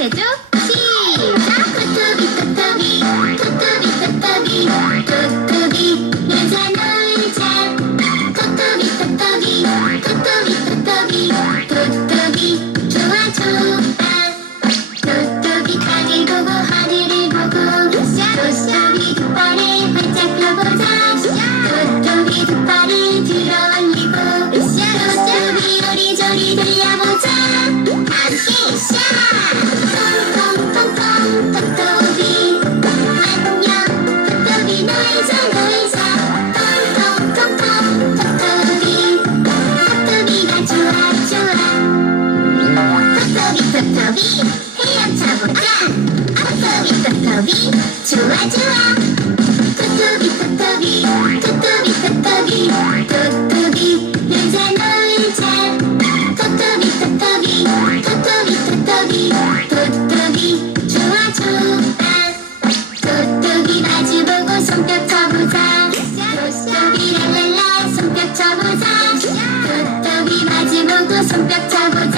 세죠? 시작! 토토비 토토비 토토비 토토비 토토비 놀자 놀자 토토비 토토비 토토비 토토비 토토비 토토비 헤엄쳐보자 토토비 토토비 좋아 좋아. 토토비 토토비 토토비 토토비 토토비 놀자 놀자. 토토비 토토비 토토비 토토비 토토비 좋아 좋아. 토토비 마주보고 손뼉 쳐보자. 토토비 랄랄라 손뼉 쳐보자. 토토비 마주보고 손뼉 쳐보자